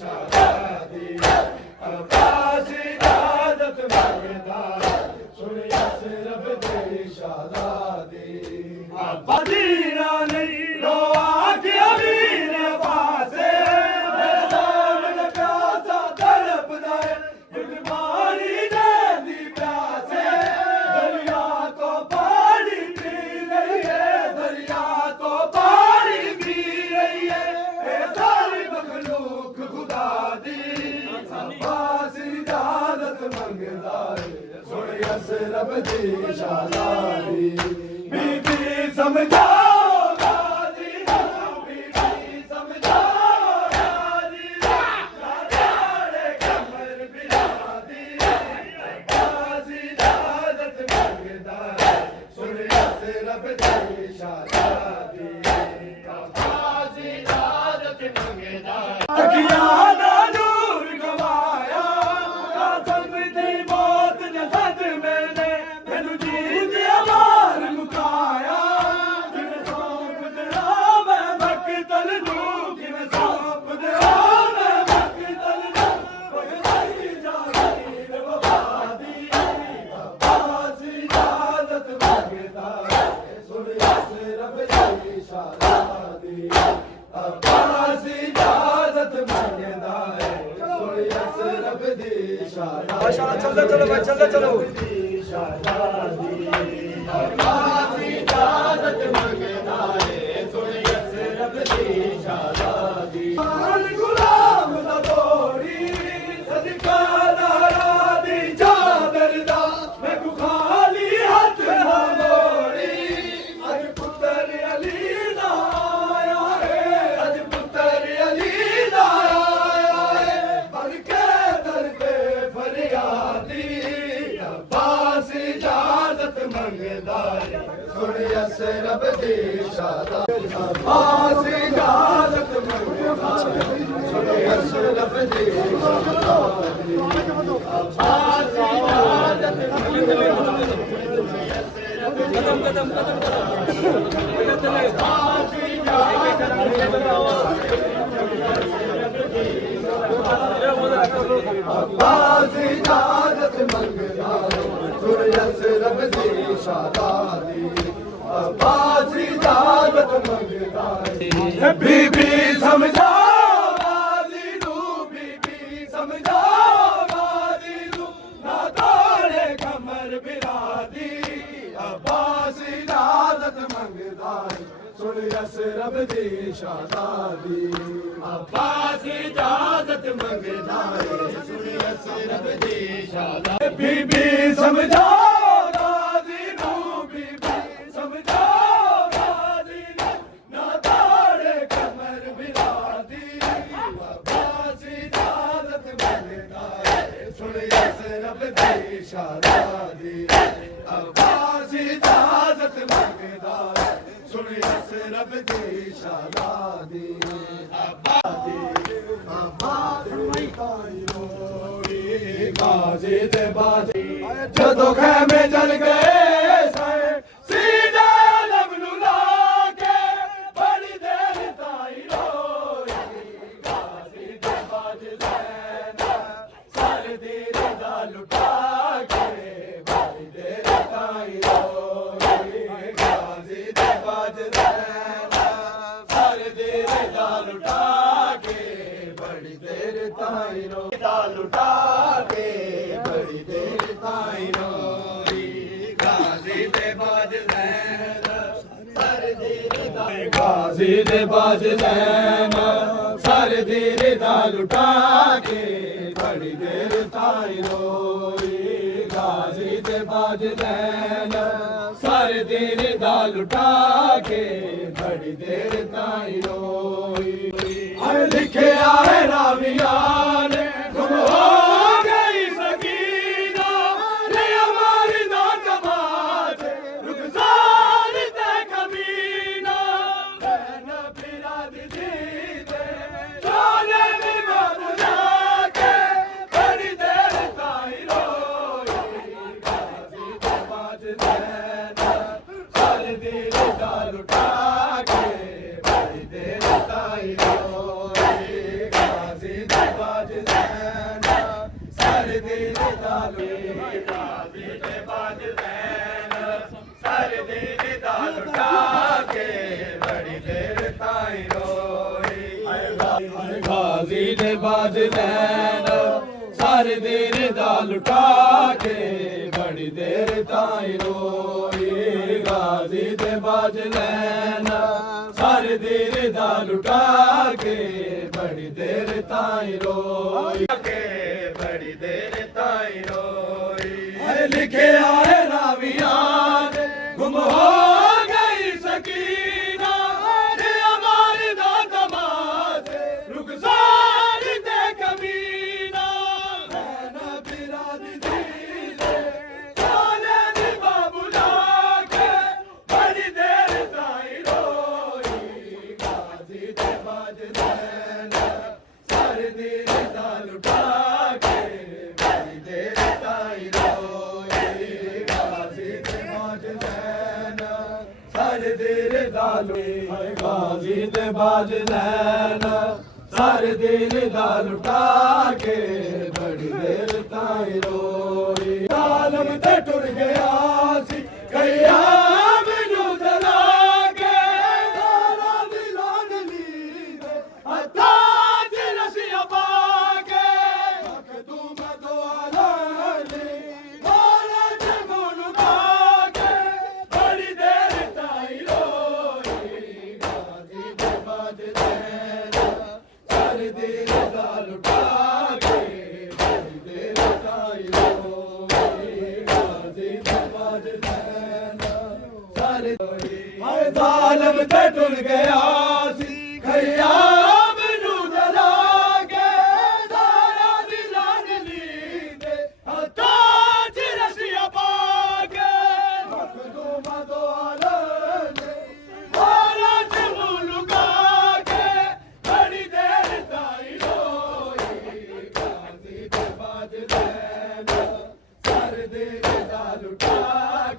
शादी अब्बास इजाजत मंगदा सुनिया से रब दे शादी अब्बादीना नहीं रो आके अमीर पासे मेरे सामने प्यासा तड़पदा है बीमारी दी प्यासे दरिया तो पानी पी रही है दरिया तो पानी पी रही है ए सारी मखलूक खुदा दी अब्बास इजाजत मंगदा है सुनिया से रब दी शादी बीबी समझाओ गाजी बीबी समझाओ गाजी लाड़े कमर बिरादी अब्बास इजाजत मंगदा है सुनिया से रब दी शादी अब्बास इजाजत मंगदा अखियां दा नूर गवाया कसम दी मौत ने सद मैंने मैनू जीत अमार मुकाया जिवें सौंप दिया मैं मकतल नूं जिवें सौंप दिया मैं मकतल नूं बगदाई जाती वफा दी अब्बास इजाजत मंगदा सुनिया से रब दी शादी अब्बास इजाजत मंगदा है सुनिया से रब दी शादी माशाअल्लाह चलो चलो भाई चलो चलो शादी अब्बास इजाजत मंगदा है सुनिया से रब दी शादी गुलाम दा तोड़ी सदका दारा दी चादर दा मैं को खाली हाथ ना मोड़ी अज पुत्र अली दा आया है अज पुत्र अली दा आया है बन के दर पे फरियादी अब्बास इजाजत मंगदा है सुनिया से रब दी शादी अब्बास इजाजत मंगदा है सुनिया से रब दी शादी अब्बास इजाजत कदम कदम कदम अब्बास इजाजत मंगदा सुनिया से रब दी शादी अब्बास इजाजत मंगदा बीबी समझाओ गाजी नू बीबी समझाओ गाजी नू ना तोड़े कमर बिरादी अब्बास इजाजत मंगदा सुनिया से रब दी शादी अब्बास इजाजत मंगदा सुनिया से रब दी शादी बीबी समझाओ गाजी नू बीबी समझाओ गाजी नू ना तोड़े कमर बिरादी अब्बास इजाजत मंगदा सुनिया से रब दी शादी अब्बास इजाजत मंगदा सुनिया से रब दी शादी गाजी दे बाजी जदों खैमे जल गए सीधे लबनू लाके बड़ी देर ताई रोई गाजी दे बाज ज़ैना सर दी रिदा लुटा के बड़ी देर ताई रोई गाजी दे बाज ज़ैना सर दी रिदा लुटा के बड़ी देर ताई रोई लुटा के बड़ी देर ताई रोई गाजी दे बाज ज़ैना सर दी रिदा गाजी दे बाज ज़ैना सर दी रिदा लुटा के बड़ी देर ताई रोई गाजी दे बाज ज़ैना सर दी रिदा लुटा के बड़ी देर ताई रोई लिखे आए राविया ने गुम हो गई सकीना ले हमारी ना कमात रुखसार ते कमीना न फिरा दी जीते सोने भी बबुला के बड़ी देर ताई रोई गाजी दे बाज ज़ैना सर दी रिदा लुटा के बड़ी देर ताई रोई गाजी दे ताई रोई गाजी दे बाज लैन सारी देर दा लुटा के बड़ी देर ताई रोई गाजी दे बाज लैन सारी देर दा लुटा के बड़ी देर ताई रोई के बड़ी देर ताई रोई लिखे आए राविया गुम हो गई सकीना हमारे दामाद रुखसार दे कमीना मैंने बिराद दी काले दी बाबुला के बड़ी देर ताई रोई गाजी दे बाज लैन सारी देर दा लुटा के बड़ी देर ताई रोई गाजी दे बाज लैन सारी देर दा गाजी दे बाज लैन सारी देर दा लुटा के बड़ी देर ताई रोई आलम ते टुर गया सी कहिया मैनू जला के सारा दिलान ली दे हत्था च रसिया पा के तू मैं दुआ ली मारा जगोन पा के बड़ी देर ताई रोई गाजी दे बाज लैन सारी देर दा लुटा के बड़ी देर ताई रोई गाजी दे बाज लैन सारी हाय जालिम ते टुर गया सी खैया मैनू जला के सारा दिलान ली दे हत्था च रसिया पा के मखदूमा दुआ ले मारा च लुका के बड़ी देर ताई रोई गाजी दे बाज लैन सारी देर दा लुटा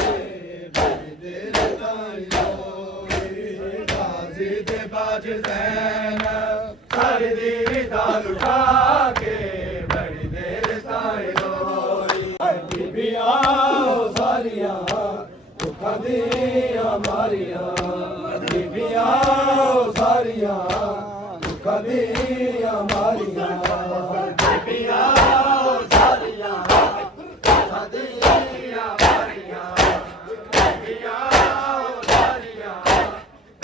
के बड़ी देर ताई रोई गाजी दे बाज लैन सारी देर दा लुटा के बड़ी देर ताई रोई बीबियां सारियां दुखां दियां मारियां बीबियां सारियां दुखां दियां मारियां बीबियां सारियां दुखां दियां मारियां बीबियां सारियां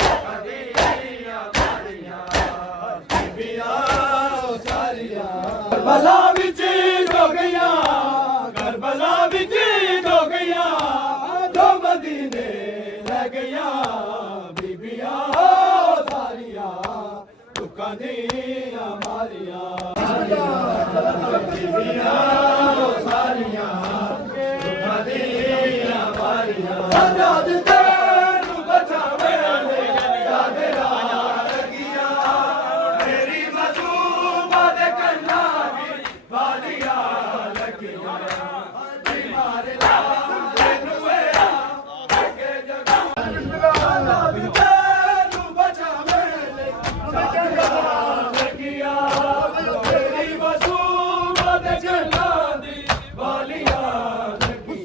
दुखां दियां मारियां बीबियां सारियां करबला विच हो गईयां करबला विच हो गईयां दो मदीने ले गईयां बीबियां सारियां दुखां दियां मारियां बीबियां सारियां दुखां दियां मारियां सजाद तेनू बचावे यादे राया लगियां मेरी मसूबा दे कन्ना दी वालियां लगियां बीमार तेनू वेरा अगे जगा तेनू बचावे लगियां मेरी मसूबा दे कन्ना दी वालियां लगियां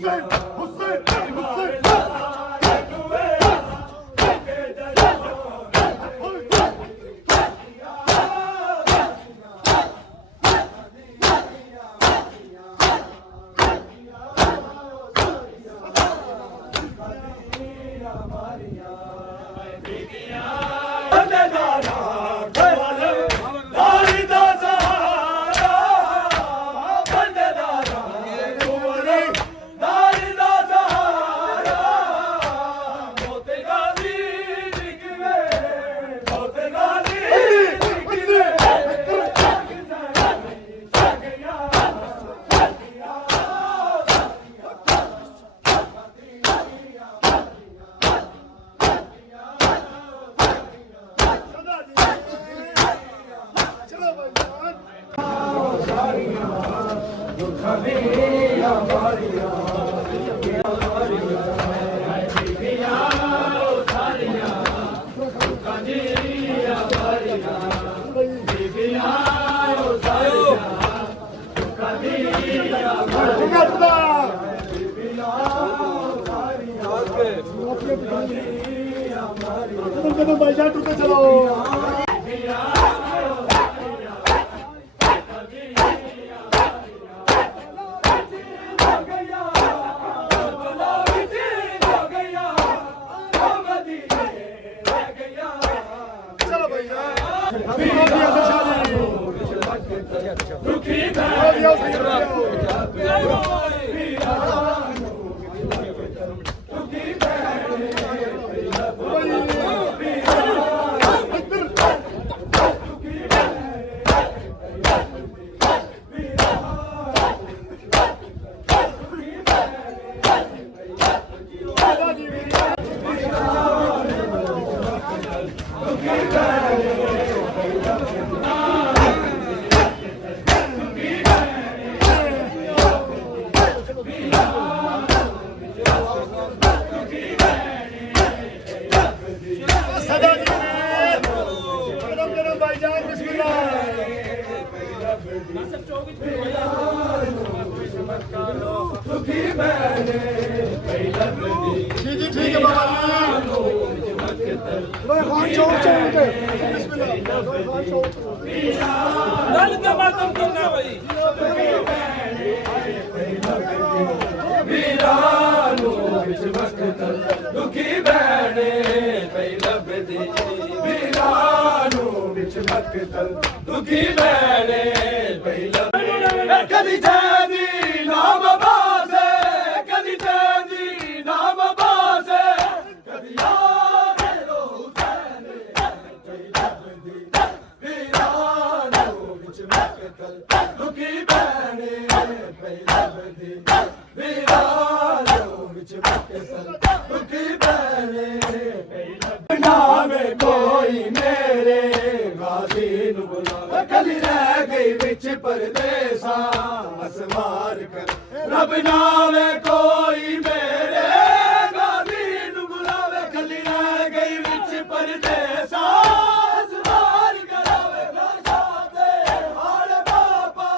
भाईजान टूटे चलो। ਦੁਖੀ ਗੱਲ ਕੇ ਮਾਤਮ ਕਰਨਾ ਬਈ ਵੀਰਾਨੂ ਵਿੱਚ ਵਕਤ ਦੁਖੀ ਬਹਿਣੇ ਪਈ ਲੱਭਦੀ ਵੀਰਾਨੂ ਵਿੱਚ ਵਕਤ ਦੁਖੀ ਬਹਿਣੇ ਪਈ ਲੱਭਦੀ ਕਦੀ ਜਾਂਦੀ ਨਾਮ ਬਾਸੇ ਕਦੀ ਜਾਂਦੀ ਨਾਮ ਬਾਸੇ ਕਦੀ ਆਵੇ ਰੋ ਹੁਸੈਨ ਪਈ ਲੱਭਦੀ ਵੀਰਾਨੂ ਵਿੱਚ ਵਕਤ ਦੁਖੀ ਬਹਿਣੇ ਪਈ ਲੱਭਦੀ ਵੀਰਾਨੂ ਵਿੱਚ ਵਕਤ ਦੁਖੀ ਬਹਿਣੇ ਨਾਵੇਂ ਕੋਈ ਮੇਰੇ ਗਾਜ਼ੀ ਨੂੰ ਬੁਲਾਵੇ ਕਲੀ ਰਹਿ ਗਈ ਵਿੱਚ ਪਰਦੇਸਾਂ ਅਸਵਾਰ ਕਰ ਰੱਬ ਨਾਵੇਂ ਕੋਈ ਮੇਰੇ ਗਾਜ਼ੀ ਨੂੰ ਬੁਲਾਵੇ ਕਲੀ ਰਹਿ ਗਈ ਵਿੱਚ ਪਰਦੇਸਾਂ ਅਸਵਾਰ ਕਰਾਵੇ ਲਾਸ਼ਾਂ ਤੇ ਹਾਲ ਬਾਬਾ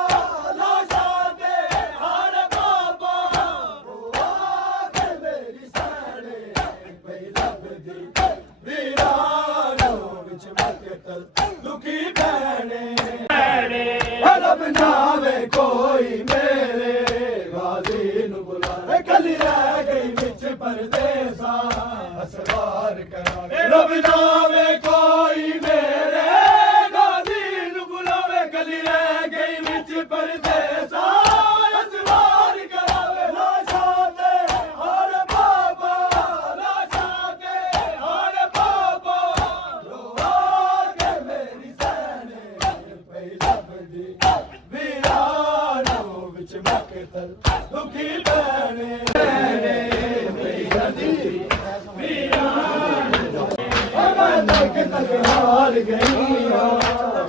ਲਾਸ਼ਾਂ ਤੇ ਹਾਲ ਬਾਬਾ ਉਹ ਆ ਕੇ ਮੇਰੀ ਸਾੜੇ ਪਈ ਲੱਭਦੀ ਵੀਰਾਨੂ ਵਿੱਚ ਵਕਤ ਦੁਖੀ ਬਹਿਣੇ ਰੱਬ ਨਾਵੇਂ ਕੋਈ ਮੇਰੇ ਗਾਜ਼ੀ ਨੂੰ ਬੁਲਾਵੇ ਕਲੀ ਰਹਿ ਗਈ ਵਿੱਚ ਪਰਦੇਸਾਂ ਅਸਵਾਰ ਕਰਾਵੇ ਰੱਬ ਨਾਵੇਂ ਕੋਈ ਮੇਰੇ ਗਾਜ਼ੀ ਨੂੰ ਬੁਲਾਵੇ ਕਲੀ ਰਹਿ ਗਈ ਵਿੱਚ ਪਰਦੇਸਾਂ ਅਸਵਾਰ ਕਰਾਵੇ ਲਾਸ਼ਾਂ ਤੇ ਹਰ ਬਾਬਾ ਲਾਸ਼ਾਂ ਤੇ ਹਰ ਬਾਬਾ ਰੋਆ ਕੇ ਮੇਰੀ ਸੈਨੇ ਪਈ ਲੱਭਦੀ ਵੀਰਾਨੂ ਵਿੱਚ ਵਕਤ ਦੁਖੀ ਬਹਿਣੇ ਪਈ ਲੱਭਦੀ ਵੀਰਾਨੂ ਮੈਂ ਤੱਕ ਤੱਕ ਹਾਰ ਗਈ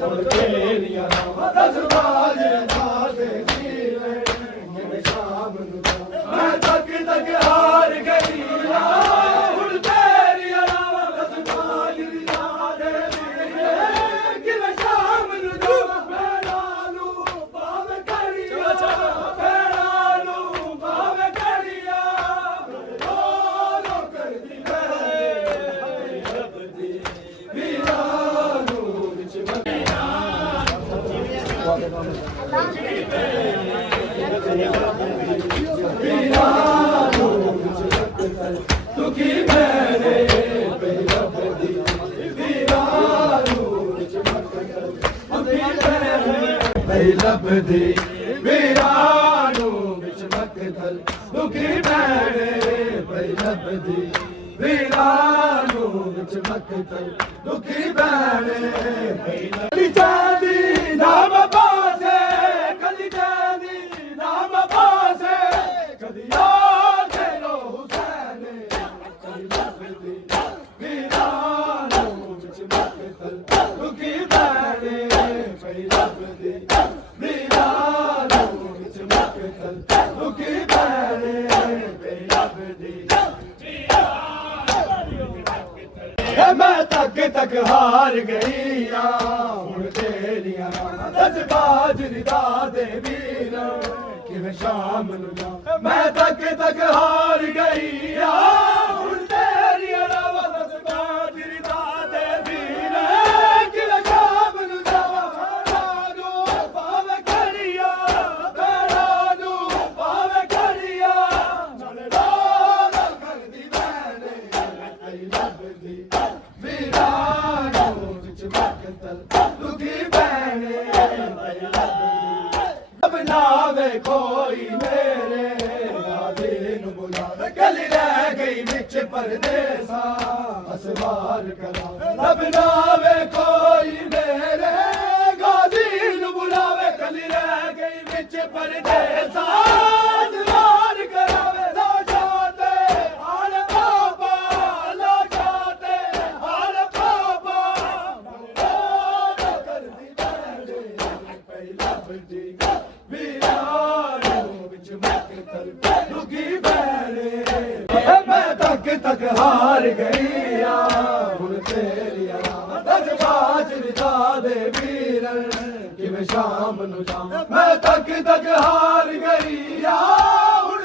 ਹੁਣ ਤੇਰੀਆਂ ਦਸ ਬਾਜ ਦਾ ਦੇ ਵੀਰੇ ਕਿਵੇਂ ਸ਼ਾਮ ਨੂੰ ਮੈਂ ਤੱਕ ਤੱਕ ਹਾਰ ਗਈ ਹੁਣ ਤੇਰੀਆਂ ਦਸ ਬਾਜ ਦਾ ਦੇ ਵੀਰੇ ਕਿਵੇਂ ਸ਼ਾਮ ਨੂੰ ਮੇਰਾ ਨੂੰ ਭਾਵੇਂ ਕਰੀਆ ਮੇਰਾ ਨੂੰ ਭਾਵੇਂ ਕਰੀਆ ਰੋ ਕਰਦੀ ਮੈਂ ਰੱਬਦੀ ਵੀਰਾਨੂ ਵਿੱਚ ਦੁਖੀ ਬਹਿਣੇ ਪਈ ਲੱਭਦੀ ਵੀਰਾਨੂ ਵਿੱਚ ਪਈ ਲੱਭਦੀ ਵੀਰਾਨੂ ਵਿੱਚ ਮਕਤਲ ਦੁਖੀ ਬਹਿਣੇ ਪਈ ਲੱਭਦੀ ਵੀਰਾਨੂ ਵਿੱਚ ਮਕਤਲ ਦੁਖੀ ਬਹਿਣੇ ਪਈ ਲੱਭਦੀ ਚਾਂਦੀ ਨਾਮ ਬਾਸੇ ਕਦੀ ਚਾਂਦੀ ਨਾਮ ਬਾਸੇ ਕਦੀ ਆਖੇ ਰੋ ਹੁਸੈਨ ਪਈ ਲੱਭਦੀ ਵੀਰਾਨੂ ਵਿੱਚ ਮਕਤਲ ਦੁਖੀ ਬਹਿਣੇ ਪਈ ਲੱਭਦੀ ਵੀਰਾਨੂ ਵਿੱਚ ਮਕਤਲ ਦੁਖੀ ਬਹਿਣੇ ਪਈ ਲੱਭਦੀ ਮੈਂ ਤੱਕ ਹਾਰ ਗਈ ਆ ਹੁਣ ਤੇਰੀਆਂ ਦਸ ਬਾਜਰੀ ਦਾ ਦੇ ਵੀਰ ਕਿਵੇਂ ਸ਼ਾਮ ਨੂੰ ਜਾ ਮੈਂ ਤੱਕ ਹਾਰ ਗਈ ਆ ਹੁਣ ਤੇਰੀਆਂ ਦਸ ਬਾਜਰੀ ਦਾ ਦੇ ਵੀਰ ਕਿਵੇਂ ਸ਼ਾਮ ਨੂੰ ਜਾਵਾਂ ਤੇਰਾ ਨੂੰ ਭਾਵੇਂ ਕਰੀਆ ਤੇਰਾ ਨੂੰ ਭਾਵੇਂ ਕਰੀਆ ਨਾਲੇ ਰੋ ਕਰਦੀ ਮੈਨੇ ਪਈ ਲੱਭਦੀ ਵੀਰਾਨੂ ਵਿੱਚ ਮਕਤਲ ਦੁਖੀ ਭੈਣੇ ਬਣਾਵੇ ਕੋਈ ਮੇਰੇ ਗਾਜ਼ੀ ਨੂੰ ਬੁਲਾਵੇ ਕੱਲ ਰਹਿ ਗਈ ਵਿੱਚ ਪਰਦੇਸਾ ਅਸਵਾਰ ਕਰਾ ਬਣਾਵੇ ਕੋਈ ਮੇਰੇ ਗਾਜ਼ੀ ਨੂੰ ਬੁਲਾਵੇ ਕੱਲ ਰਹਿ ਗਈ ਵਿੱਚ ਪਰਦੇਸਾ ਅਸਵਾਰ ਕਰਾਵੇ ਲਾ ਜਾਤੇ ਹਾਲ ਬਾਬਾ ਲਾ ਜਾਤੇ ਹਾਲ ਬਾਬਾ ਕਰਦੀ ਬੈਠੇ ਪਹਿਲਾ ਬੰਦੀ ਵੀਰਾਨੋ ਵਿੱਚ ਮਕਤਲ ਦੁਖੀ ਭੈਣੇ ਮੈਂ ਤੱਕ ਹਾਰ ਗਈ ਆ ਹੁਣ ਤੇਰੀ ਅਲਾਮਤ ਬਾਜ ਰਿਦਾ ਦੇ ਵੀਰਨ ਕਿਵੇਂ ਸ਼ਾਮ ਨੂੰ ਜਾਵਾਂ ਮੈਂ ਤੱਕ ਹਾਰ ਗਈ ਆ ਹੁਣ